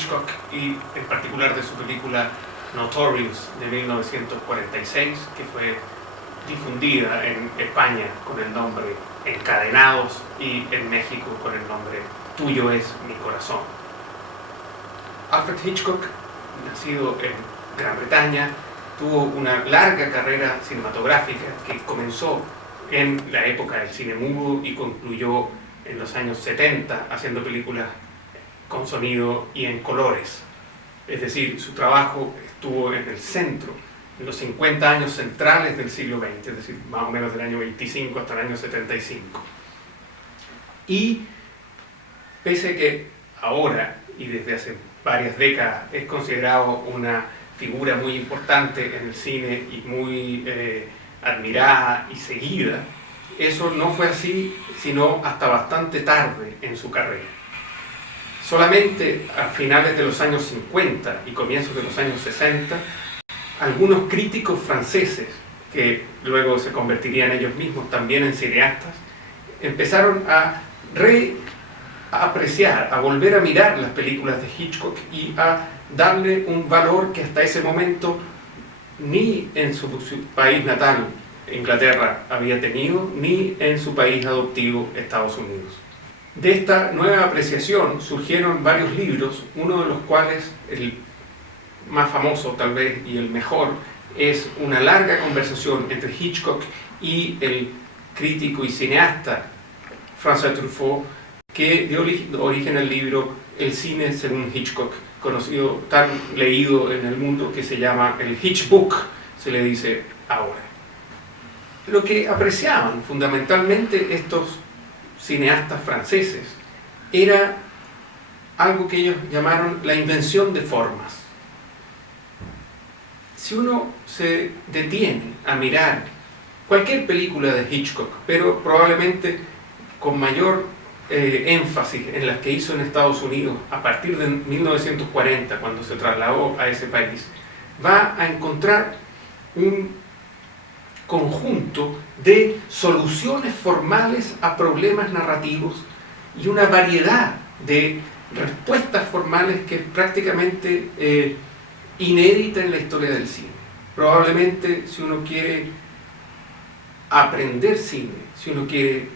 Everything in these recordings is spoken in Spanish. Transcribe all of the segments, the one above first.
Hitchcock y en particular de su película Notorious de 1946, que fue difundida en España con el nombre Encadenados y en México con el nombre Tuyo es mi corazón. Alfred Hitchcock, nacido en Gran Bretaña, tuvo una larga carrera cinematográfica que comenzó en la época del cine mudo y concluyó en los años 70 haciendo películas con sonido y en colores. Es decir, su trabajo estuvo en el centro, en los 50 años centrales del siglo XX, es decir, más o menos del año 25 hasta el año 75. Y pese a que ahora, y desde hace varias décadas, es considerado una figura muy importante en el cine y muy admirada y seguida, eso no fue así sino hasta bastante tarde en su carrera. Solamente a finales de los años 50 y comienzos de los años 60, algunos críticos franceses, que luego se convertirían ellos mismos también en cineastas, empezaron a reapreciar, a volver a mirar las películas de Hitchcock y a darle un valor que hasta ese momento ni en su país natal, Inglaterra, había tenido, ni en su país adoptivo, Estados Unidos. De esta nueva apreciación surgieron varios libros, uno de los cuales, el más famoso tal vez y el mejor, es una larga conversación entre Hitchcock y el crítico y cineasta François Truffaut, que dio origen al libro El cine según Hitchcock, conocido, tan leído en el mundo, que se llama el Hitchbook, se le dice ahora. Lo que apreciaban fundamentalmente estos cineastas franceses era algo que ellos llamaron la invención de formas. Si uno se detiene a mirar cualquier película de Hitchcock, pero probablemente con mayor énfasis en las que hizo en Estados Unidos a partir de 1940, cuando se trasladó a ese país, va a encontrar un conjunto de soluciones formales a problemas narrativos y una variedad de respuestas formales que es prácticamente inédita en la historia del cine. Probablemente, si uno quiere aprender cine, si uno quiere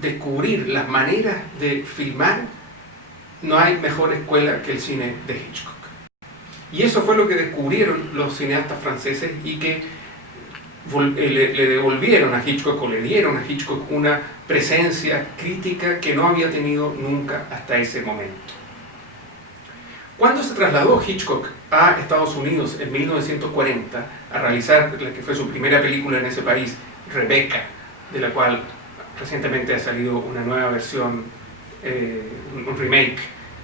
descubrir las maneras de filmar, no hay mejor escuela que el cine de Hitchcock. Y eso fue lo que descubrieron los cineastas franceses y que le devolvieron a Hitchcock, o le dieron a Hitchcock una presencia crítica que no había tenido nunca hasta ese momento. Cuando se trasladó Hitchcock a Estados Unidos en 1940 a realizar la que fue su primera película en ese país, Rebecca, de la cual recientemente ha salido una nueva versión, un remake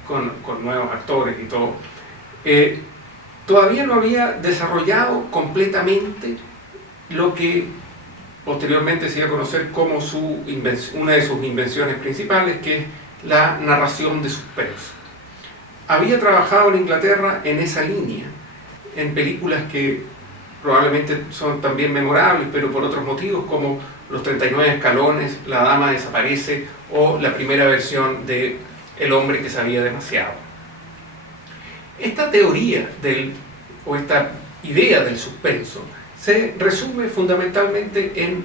con nuevos actores y todo, todavía no había desarrollado completamente lo que posteriormente se iba a conocer como una de sus invenciones principales, que es la narración de suspenso. Había trabajado en Inglaterra en esa línea, en películas que probablemente son también memorables, pero por otros motivos, como Los 39 escalones, La dama desaparece, o la primera versión de El hombre que sabía demasiado. Esta teoría o esta idea del suspenso se resume fundamentalmente en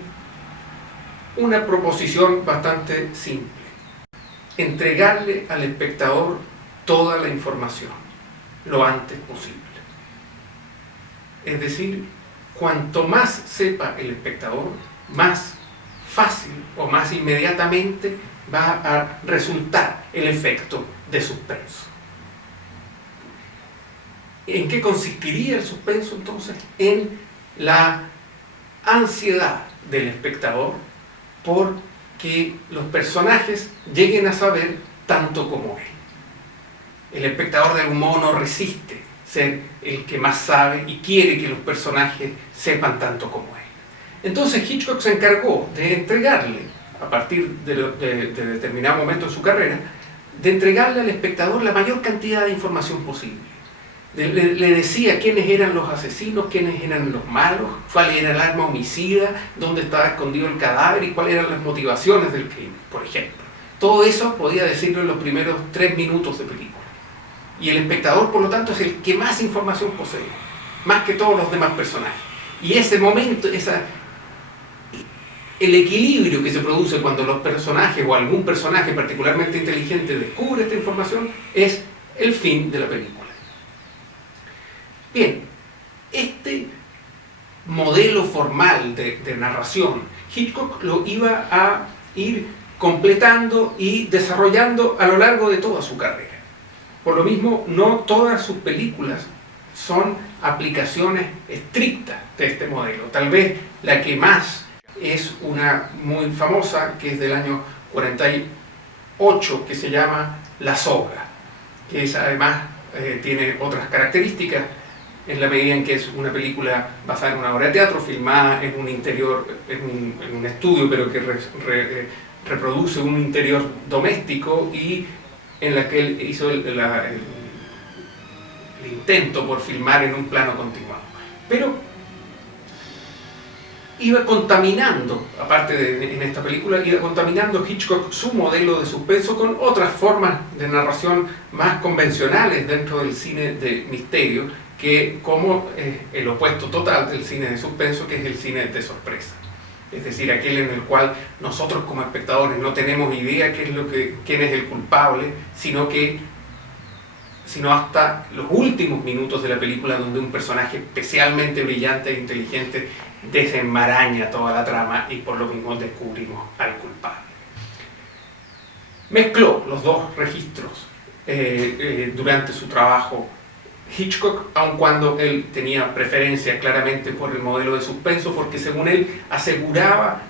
una proposición bastante simple: entregarle al espectador toda la información lo antes posible. Es decir, cuanto más sepa el espectador, más fácil o más inmediatamente va a resultar el efecto de suspenso. ¿En qué consistiría el suspenso entonces? En la ansiedad del espectador por que los personajes lleguen a saber tanto como él. El espectador de algún modo no resiste ser el que más sabe y quiere que los personajes sepan tanto como él. Entonces Hitchcock se encargó de entregarle, a partir de determinado momento de su carrera, de entregarle al espectador la mayor cantidad de información posible. Le decía quiénes eran los asesinos, quiénes eran los malos, cuál era el arma homicida, dónde estaba escondido el cadáver y cuáles eran las motivaciones del crimen, por ejemplo. Todo eso podía decirlo en los primeros 3 minutos de película. Y el espectador, por lo tanto, es el que más información posee, más que todos los demás personajes. Y ese momento, el equilibrio que se produce cuando los personajes o algún personaje particularmente inteligente descubre esta información es el fin de la película. Bien, este modelo formal de narración, Hitchcock lo iba a ir completando y desarrollando a lo largo de toda su carrera. Por lo mismo, no todas sus películas son aplicaciones estrictas de este modelo. Tal vez la que más es una muy famosa, que es del año 48, que se llama La Soga, que es, además tiene otras características, en la medida en que es una película basada en una obra de teatro, filmada en un interior, en un estudio, pero que reproduce un interior doméstico, y en la que él hizo el intento por filmar en un plano continuado. Pero iba contaminando, aparte en esta película, iba contaminando Hitchcock su modelo de suspenso con otras formas de narración más convencionales dentro del cine de misterio, que como el opuesto total del cine de suspenso, que es el cine de sorpresa. Es decir, aquel en el cual nosotros como espectadores no tenemos idea quién es el culpable, sino hasta los últimos minutos de la película, donde un personaje especialmente brillante e inteligente desenmaraña toda la trama y por lo mismo descubrimos al culpable. Mezcló los dos registros durante su trabajo Hitchcock, aun cuando él tenía preferencia claramente por el modelo de suspenso, porque según él aseguraba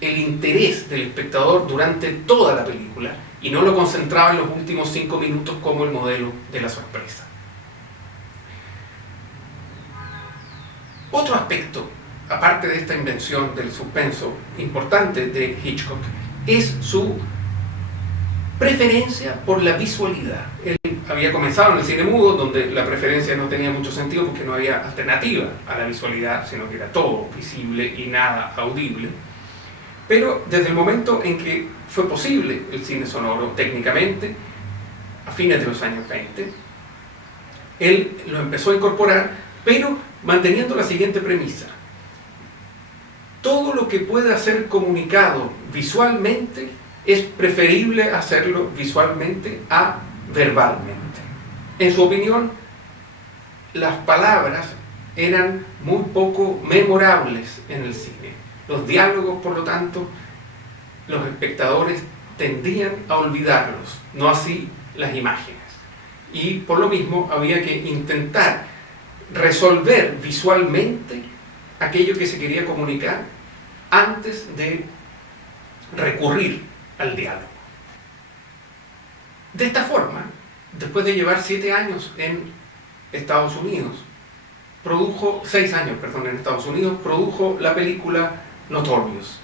el interés del espectador durante toda la película y no lo concentraba en los últimos 5 minutos como el modelo de la sorpresa. Otro aspecto, aparte de esta invención del suspenso importante de Hitchcock, es su preferencia por la visualidad. Él había comenzado en el cine mudo, donde la preferencia no tenía mucho sentido porque no había alternativa a la visualidad, sino que era todo visible y nada audible. Pero desde el momento en que fue posible el cine sonoro técnicamente, a fines de los años 20, él lo empezó a incorporar, pero manteniendo la siguiente premisa: todo lo que pueda ser comunicado visualmente es preferible hacerlo visualmente a verbalmente. En su opinión, las palabras eran muy poco memorables en el cine. Los diálogos, por lo tanto, los espectadores tendían a olvidarlos, no así las imágenes. Y por lo mismo había que intentar resolver visualmente aquello que se quería comunicar antes de recurrir al diálogo. De esta forma, después de llevar 7 años en Estados Unidos, 6 años en Estados Unidos, produjo la película Notorious,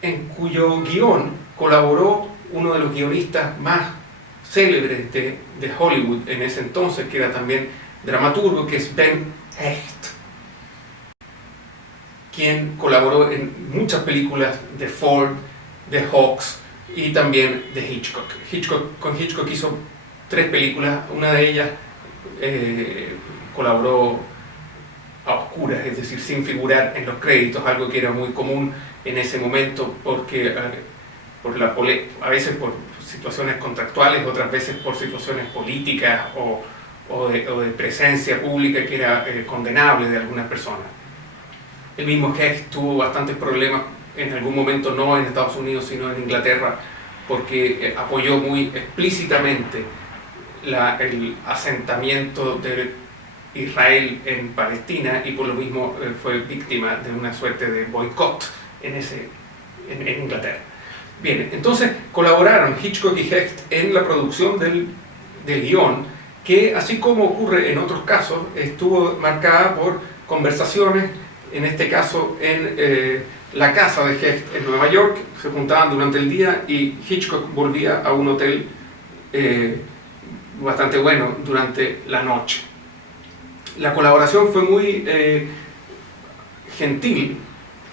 en cuyo guión colaboró uno de los guionistas más célebres de Hollywood en ese entonces, que era también dramaturgo, que es Ben Hecht, quien colaboró en muchas películas de Ford, de Hawks y también de Hitchcock. Con Hitchcock hizo 3 películas, una de ellas colaboró a oscuras, es decir, sin figurar en los créditos, algo que era muy común en ese momento, porque a veces por situaciones contractuales, otras veces por situaciones políticas o de presencia pública que era condenable de algunas personas. El mismo Hecht tuvo bastantes problemas en algún momento, no en Estados Unidos sino en Inglaterra, porque apoyó muy explícitamente el asentamiento de Israel en Palestina, y por lo mismo fue víctima de una suerte de boicot en Inglaterra. Bien, entonces colaboraron Hitchcock y Hecht en la producción del guión, que, así como ocurre en otros casos, estuvo marcada por conversaciones, en este caso en la casa de Hecht en Nueva York. Se juntaban durante el día y Hitchcock volvía a un hotel bastante bueno durante la noche. La colaboración fue muy gentil,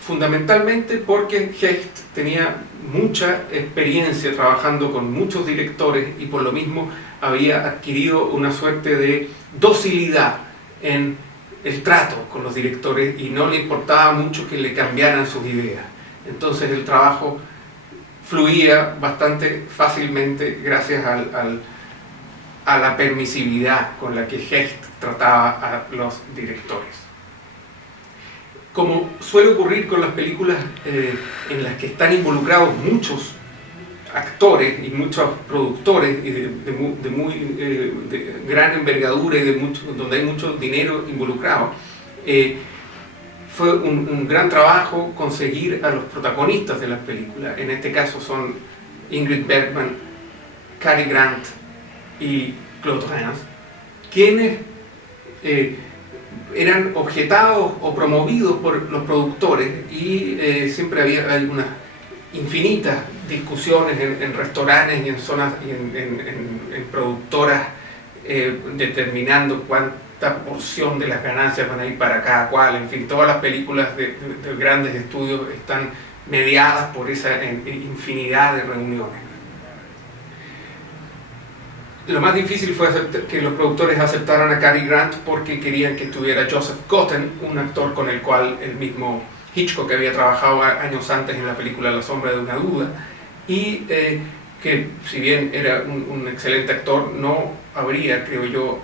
fundamentalmente porque Hecht tenía mucha experiencia trabajando con muchos directores y por lo mismo había adquirido una suerte de docilidad en el trato con los directores y no le importaba mucho que le cambiaran sus ideas. Entonces el trabajo fluía bastante fácilmente gracias a la permisividad con la que Hecht trataba a los directores. Como suele ocurrir con las películas en las que están involucrados muchos actores y muchos productores y de gran envergadura y donde hay mucho dinero involucrado, fue un gran trabajo conseguir a los protagonistas de las películas. En este caso son Ingrid Bergman, Cary Grant y Claude Rains, quienes eran objetados o promovidos por los productores y siempre hay unas infinitas discusiones en restaurantes y en zonas y en productoras determinando cuánta porción de las ganancias van a ir para cada cual. En fin, todas las películas de grandes estudios están mediadas por esa infinidad de reuniones. Lo más difícil fue que los productores aceptaran a Cary Grant porque querían que estuviera Joseph Cotten, un actor con el cual el mismo Hitchcock había trabajado años antes en la película La sombra de una duda, y que si bien era un excelente actor, no habría, creo yo,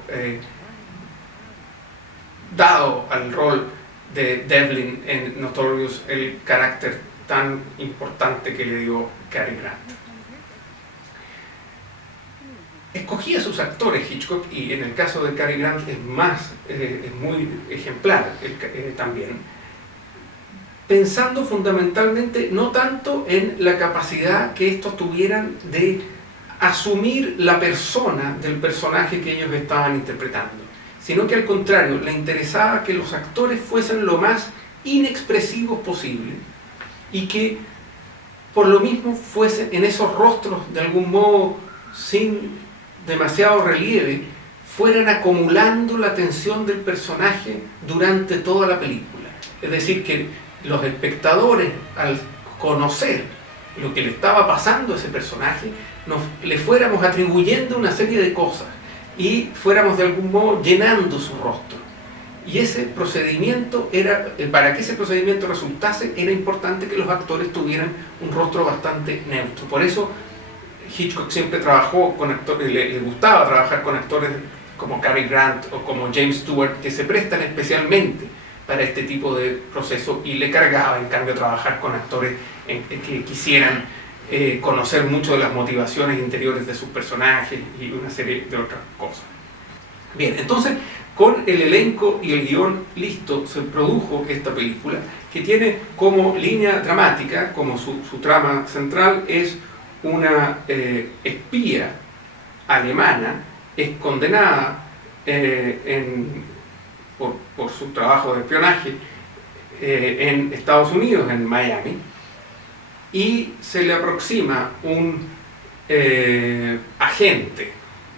dado al rol de Devlin en Notorious el carácter tan importante que le dio Cary Grant. Escogía a sus actores Hitchcock, y en el caso de Cary Grant es muy ejemplar también, pensando fundamentalmente no tanto en la capacidad que estos tuvieran de asumir la persona del personaje que ellos estaban interpretando, sino que al contrario, le interesaba que los actores fuesen lo más inexpresivos posible y que por lo mismo fuesen en esos rostros de algún modo sin demasiado relieve, fueran acumulando la atención del personaje durante toda la película. Es decir, que los espectadores, al conocer lo que le estaba pasando a ese personaje, le fuéramos atribuyendo una serie de cosas y fuéramos de algún modo llenando su rostro. Y ese procedimiento para que ese procedimiento resultase, era importante que los actores tuvieran un rostro bastante neutro. Por eso Hitchcock siempre trabajó con actores, le gustaba trabajar con actores como Cary Grant o como James Stewart, que se prestan especialmente para este tipo de proceso, y le cargaba en cambio trabajar con actores que quisieran conocer mucho de las motivaciones interiores de sus personajes y una serie de otras cosas. Bien, entonces con el elenco y el guión listo se produjo esta película, que tiene como línea dramática, como su trama central, es una espía alemana es condenada por su trabajo de espionaje en Estados Unidos, en Miami, y se le aproxima un agente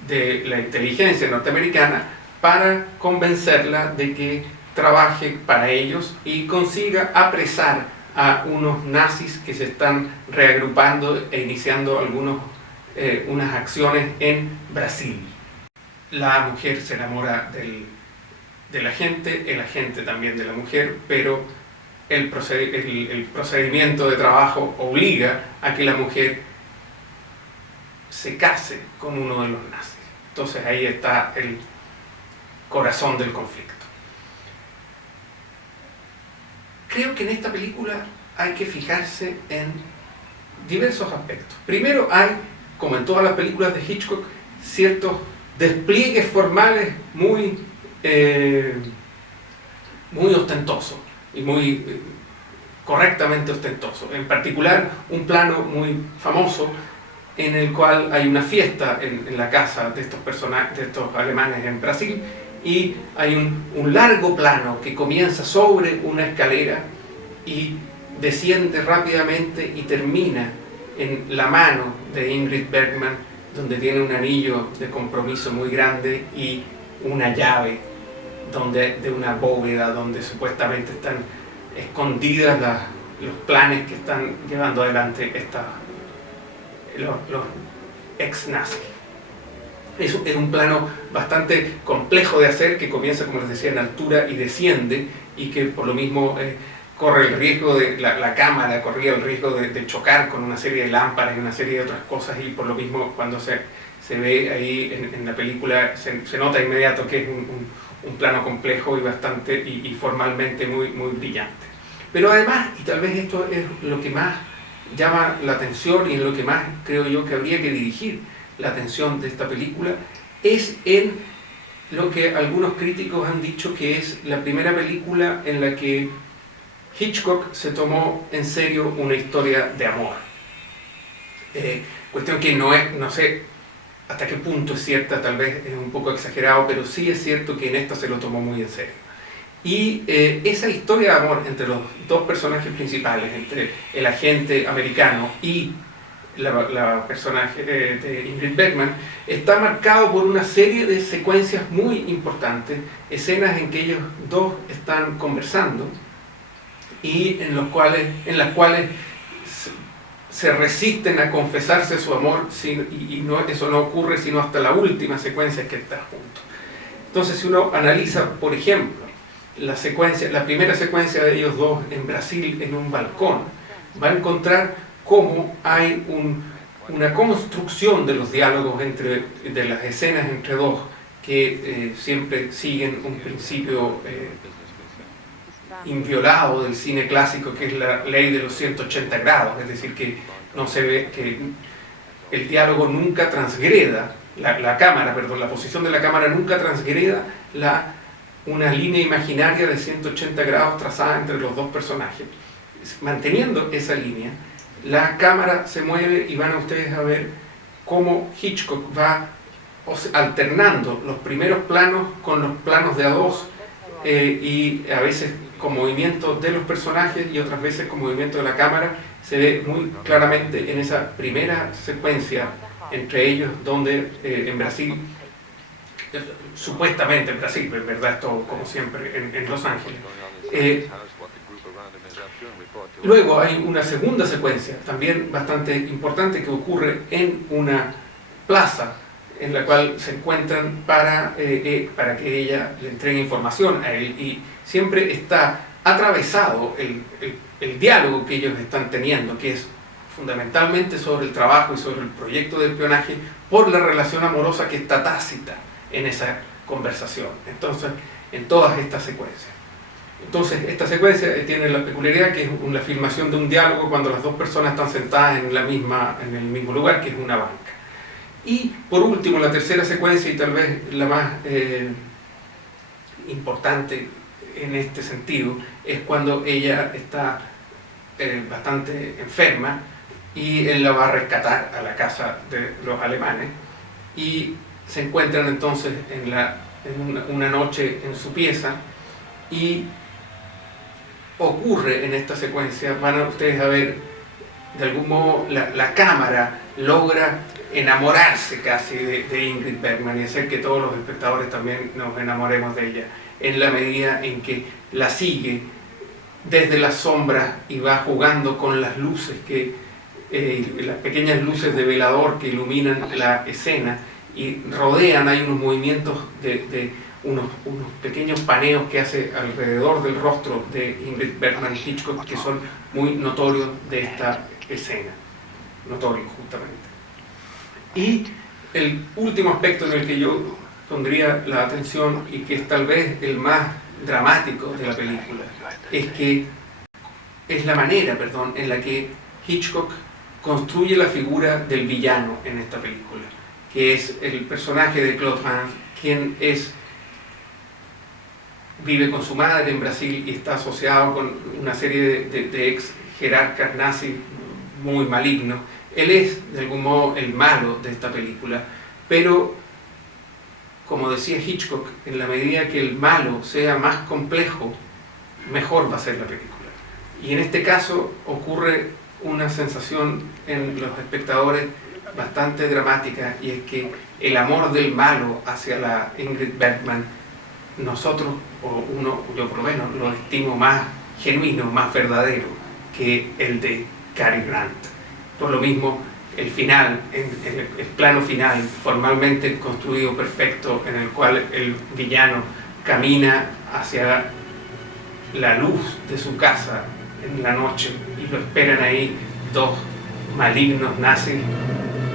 de la inteligencia norteamericana para convencerla de que trabaje para ellos y consiga apresar a unos nazis que se están reagrupando e iniciando unas acciones en Brasil. La mujer se enamora del agente, el agente también de la mujer, pero el procedimiento de trabajo obliga a que la mujer se case con uno de los nazis. Entonces ahí está el corazón del conflicto. Creo que en esta película hay que fijarse en diversos aspectos. Primero hay, como en todas las películas de Hitchcock, ciertos despliegues formales muy ostentosos y muy correctamente ostentosos. En particular, un plano muy famoso en el cual hay una fiesta en la casa de estos alemanes en Brasil, y hay un largo plano que comienza sobre una escalera y desciende rápidamente y termina en la mano de Ingrid Bergman, donde tiene un anillo de compromiso muy grande y una llave de una bóveda donde supuestamente están escondidas los planes que están llevando adelante los ex-nazis. Es un plano bastante complejo de hacer, que comienza, como les decía, en altura y desciende, y que por lo mismo corre el riesgo de, la cámara corría el riesgo de chocar con una serie de lámparas y una serie de otras cosas, y por lo mismo cuando se ve ahí en la película se nota de inmediato que es un plano complejo y bastante y formalmente muy brillante. Pero además, y tal vez esto es lo que más llama la atención y es lo que más creo yo que habría que dirigir la atención de esta película, es en lo que algunos críticos han dicho que es la primera película en la que Hitchcock se tomó en serio una historia de amor. Cuestión que no sé hasta qué punto es cierta, tal vez es un poco exagerado, pero sí es cierto que en esta se lo tomó muy en serio. Y esa historia de amor entre los dos personajes principales, entre el agente americano y la personaje de Ingrid Bergman, está marcado por una serie de secuencias muy importantes, escenas en que ellos dos están conversando y en las cuales se resisten a confesarse su amor, eso no ocurre sino hasta la última secuencia que están juntos. Entonces, si uno analiza, por ejemplo, la primera secuencia de ellos dos en Brasil, en un balcón, va a encontrar cómo hay una construcción de los diálogos de las escenas entre dos que siempre siguen un principio inviolado del cine clásico, que es la ley de los 180 grados, es decir, que no se ve que el diálogo nunca transgreda, la posición de la cámara nunca transgreda una línea imaginaria de 180 grados trazada entre los dos personajes. Manteniendo esa línea, la cámara se mueve y van a ustedes a ver cómo Hitchcock va alternando los primeros planos con los planos de a dos, y a veces con movimientos de los personajes y otras veces con movimiento de la cámara. Se ve muy claramente en esa primera secuencia entre ellos, donde en Brasil, supuestamente en Brasil, en verdad es todo como siempre en Los Ángeles. Luego hay una segunda secuencia, también bastante importante, que ocurre en una plaza en la cual se encuentran para que ella le entregue información a él, y siempre está atravesado el diálogo que ellos están teniendo, que es fundamentalmente sobre el trabajo y sobre el proyecto de espionaje, por la relación amorosa que está tácita en esa conversación. Entonces, en todas estas secuencias. Entonces, esta secuencia tiene la peculiaridad que es la filmación de un diálogo cuando las dos personas están sentadas en el mismo lugar, que es una banca. Y por último, la tercera secuencia, y tal vez la más importante en este sentido, es cuando ella está bastante enferma y él la va a rescatar a la casa de los alemanes, y se encuentran entonces una noche en su pieza, y ocurre en esta secuencia, van a ustedes a ver, de algún modo la cámara logra enamorarse casi de Ingrid Bergman y hacer que todos los espectadores también nos enamoremos de ella, en la medida en que la sigue desde las sombras y va jugando con las luces, las pequeñas luces de velador que iluminan la escena y rodean. Hay unos movimientos de unos pequeños paneos que hace alrededor del rostro de Ingrid Bergman Hitchcock, que son muy notorios de esta escena, notorios justamente. Y el último aspecto en el que yo pondría la atención, y que es tal vez el más dramático de la película, es la manera en la que Hitchcock construye la figura del villano en esta película, que es el personaje de Claude Rains, quien vive con su madre en Brasil y está asociado con una serie de ex jerarcas nazis muy malignos. Él es, de algún modo, el malo de esta película, pero, como decía Hitchcock, en la medida que el malo sea más complejo, mejor va a ser la película. Y en este caso ocurre una sensación en los espectadores bastante dramática, y es que el amor del malo hacia la Ingrid Bergman, yo por lo menos lo estimo más genuino, más verdadero que el de Cary Grant. Por lo mismo, el final, el plano final, formalmente construido perfecto, en el cual el villano camina hacia la luz de su casa en la noche y lo esperan ahí dos malignos nazis,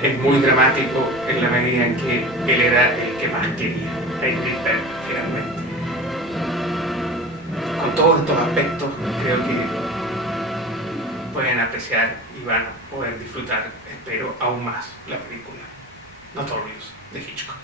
es muy dramático en la medida en que él era el que más quería, Heidelberg, finalmente. Con todos estos aspectos, creo que pueden apreciar y van a poder disfrutar, espero, aún más la película Notorious de Hitchcock.